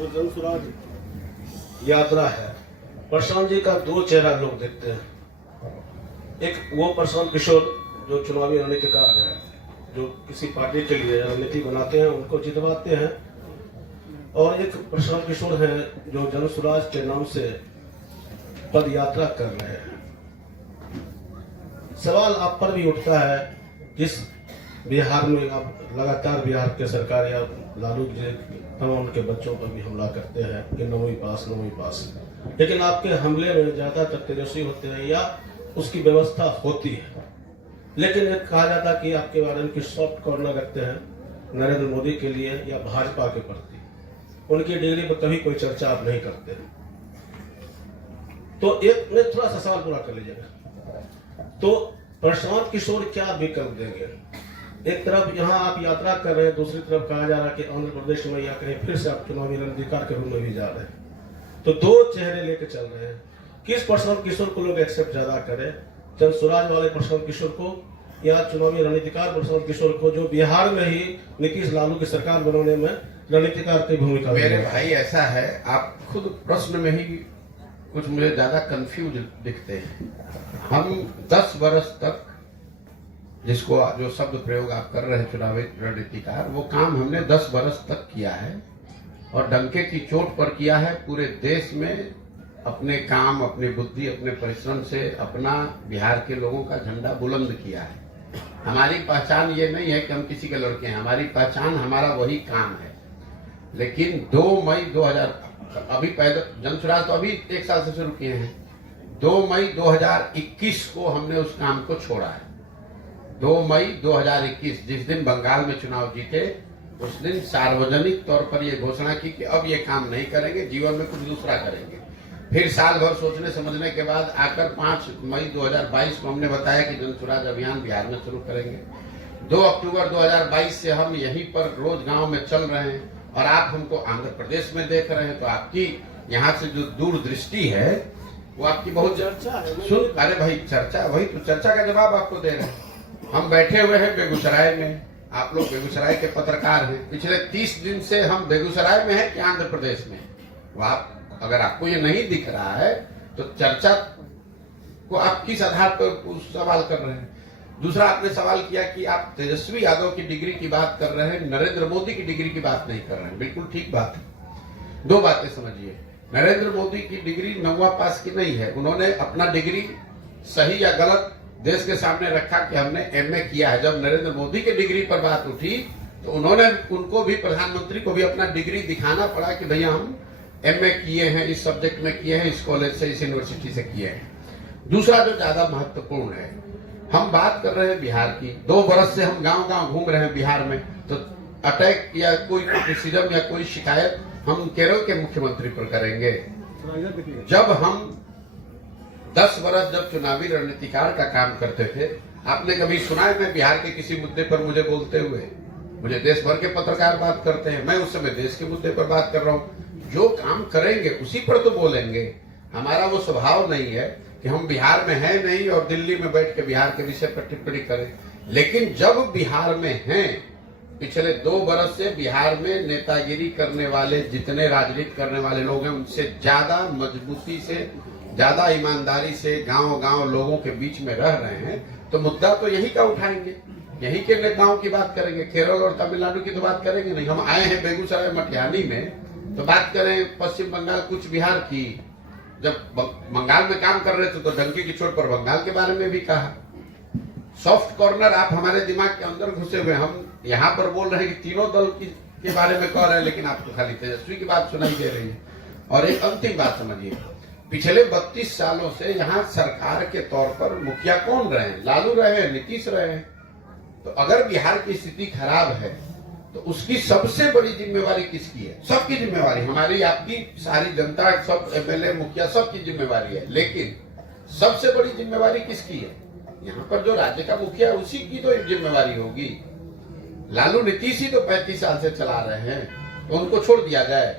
जो जनसुराज यात्रा है, प्रशांत जी का दो चेहरा लोग देखते हैं। एक वो प्रशांत किशोर जो चुनावी रणनीतिकार है, जो किसी पार्टी के लिए रणनीति बनाते हैं, उनको जितवाते हैं, और एक प्रशांत किशोर है जो जनसुराज के नाम से पद यात्रा कर रहे हैं। सवाल आप पर भी उठता है, जिस बिहार में अब लगातार बिहार के सरकार या लालू जी तमाम उनके बच्चों पर भी हमला करते हैं कि 9वीं पास, लेकिन आपके हमले में ज्यादातर तेजस्वी होते हैं या उसकी व्यवस्था होती है। लेकिन ये कहा जाता है कि आपके बारे में सॉफ्ट कॉर्नर रखते हैं नरेंद्र मोदी के लिए या भाजपा के प्रति, उनकी डिग्री पर कभी कोई चर्चा आप नहीं करते। तो एक में थोड़ा सा सवाल पूरा कर लीजिएगा, तो प्रशांत किशोर क्या विकल्प देंगे? एक तरफ यहाँ आप यात्रा कर रहे हैं, दूसरी तरफ कहा जा रहा है कि आंध्र प्रदेश में या कहीं फिर से आप चुनावी रणनीतिकार के रूप में भी जा रहे हैं। तो दो चेहरे लेके चल रहे हैं, किस प्रशांत किशोर को लोग एक्सेप्ट ज्यादा करें? जनसुराज वाले प्रशांत किशोर को या चुनावी रणनीतिकार प्रशांत किशोर को, जो बिहार में ही नीतीश लालू की सरकार बनाने में रणनीतिकार की भूमिका? मेरे भाई ऐसा है, आप खुद प्रश्न में ही कुछ मुझे ज्यादा कंफ्यूज दिखते हैं। हम 10 वर्ष तक जिसको जो शब्द प्रयोग आप कर रहे हैं चुनावी रणनीतिकार, वो काम हमने 10 वर्ष तक किया है और डंके की चोट पर किया है। पूरे देश में अपने काम, अपनी बुद्धि, अपने परिश्रम से अपना बिहार के लोगों का झंडा बुलंद किया है। हमारी पहचान ये नहीं है कि हम किसी के लड़के हैं, हमारी पहचान हमारा वही काम है। लेकिन 2 मई 2000 अभी पैदा जनसुराज तो अभी 1 साल से शुरू किए हैं। 2 मई 2021 को हमने उस काम को छोड़ा है। 2 मई 2021 जिस दिन बंगाल में चुनाव जीते, उस दिन सार्वजनिक तौर पर यह घोषणा की कि अब ये काम नहीं करेंगे, जीवन में कुछ दूसरा करेंगे। फिर साल भर सोचने समझने के बाद आकर 5 मई 2022 को हमने बताया कि जनसुराज अभियान बिहार में शुरू करेंगे। 2 अक्टूबर 2022 से हम यहीं पर रोज गांव में चल रहे हैं और आप हमको आंध्र प्रदेश में देख रहे हैं। तो आपकी यहाँ से जो दूरदृष्टि है वो आपकी बहुत चर्चा है। सुन, अरे भाई चर्चा, वही तो चर्चा का जवाब आपको दे रहे हैं। हम बैठे हुए हैं बेगूसराय में, आप लोग बेगूसराय के पत्रकार हैं। पिछले 30 दिन से हम बेगूसराय में हैं कि आंध्र प्रदेश में? वो आप, अगर आपको ये नहीं दिख रहा है तो चर्चा को आप किस आधार पर सवाल कर रहे हैं? दूसरा, आपने सवाल किया कि आप तेजस्वी यादव की डिग्री की बात कर रहे हैं, नरेंद्र मोदी की डिग्री की बात नहीं कर रहे हैं। बिल्कुल ठीक बात है। 2 बातें समझिए, नरेंद्र मोदी की डिग्री 9वां पास की नहीं है। उन्होंने अपना डिग्री सही या गलत देश के सामने रखा कि हमने MA किया है। जब नरेंद्र मोदी की डिग्री पर बात उठी तो उनको भी, प्रधानमंत्री को भी अपना डिग्री दिखाना पड़ा कि भैया हम MA किए हैं, इस सब्जेक्ट में किए हैं, इस कॉलेज से, इस यूनिवर्सिटी से किए हैं। दूसरा जो ज्यादा महत्वपूर्ण है, हम बात कर रहे हैं बिहार की। 2 वर्ष से हम गांव गांव घूम रहे हैं बिहार में, तो अटैक या कोई क्रिटिसिज्म या कोई शिकायत हम केरल के मुख्यमंत्री पर करेंगे। जब हम 10 वर्ष जब चुनावी रणनीतिकार का काम करते थे, आपने कभी सुना है मैं बिहार के किसी मुद्दे पर मुझे बोलते हुए? मुझे देश भर के पत्रकार बात करते हैं, मैं उस समय देश के मुद्दे पर बात कर रहा हूँ। जो काम करेंगे उसी पर तो बोलेंगे। हमारा वो स्वभाव नहीं है कि हम बिहार में हैं नहीं और दिल्ली में बैठ के बिहार के विषय पर टिप्पणी करें। लेकिन जब बिहार में हैं, पिछले 2 वर्ष से बिहार में नेतागिरी करने वाले, जितने राजनीति करने वाले लोग हैं, उनसे ज्यादा मजबूती से, ज्यादा ईमानदारी से गांव गांव लोगों के बीच में रह रहे हैं, तो मुद्दा तो यही का उठाएंगे, यही के नेताओं की बात करेंगे। केरल और तमिलनाडु की तो बात करेंगे नहीं। हम आए हैं बेगूसराय मटिहानी में, तो बात करें पश्चिम बंगाल, कुछ बिहार की। जब बंगाल में काम कर रहे थे तो डंकी की चोट पर बंगाल के बारे में भी कहा। सॉफ्ट कॉर्नर आप हमारे दिमाग के अंदर घुसे हुए। हम यहाँ पर बोल रहे हैं कि तीनों दल के बारे में कह रहे हैं, लेकिन आपको खाली तेजस्वी की बात सुनाई दे रही है। और एक अंतिम बात समझिए, पिछले 32 सालों से यहाँ सरकार के तौर पर मुखिया कौन रहे हैं? लालू रहे हैं, नीतीश रहे हैं। तो अगर बिहार की स्थिति खराब है तो उसकी सबसे बड़ी जिम्मेवारी किसकी है? सबकी जिम्मेवारी, हमारी, आपकी, सारी जनता, सब MLA, मुखिया, सबकी जिम्मेवारी है। लेकिन सबसे बड़ी जिम्मेवारी किसकी है? यहाँ पर जो राज्य का मुखिया, उसी की तो जिम्मेवारी होगी। लालू नीतीश ही तो 35 साल से चला रहे हैं, तो उनको छोड़ दिया जाए?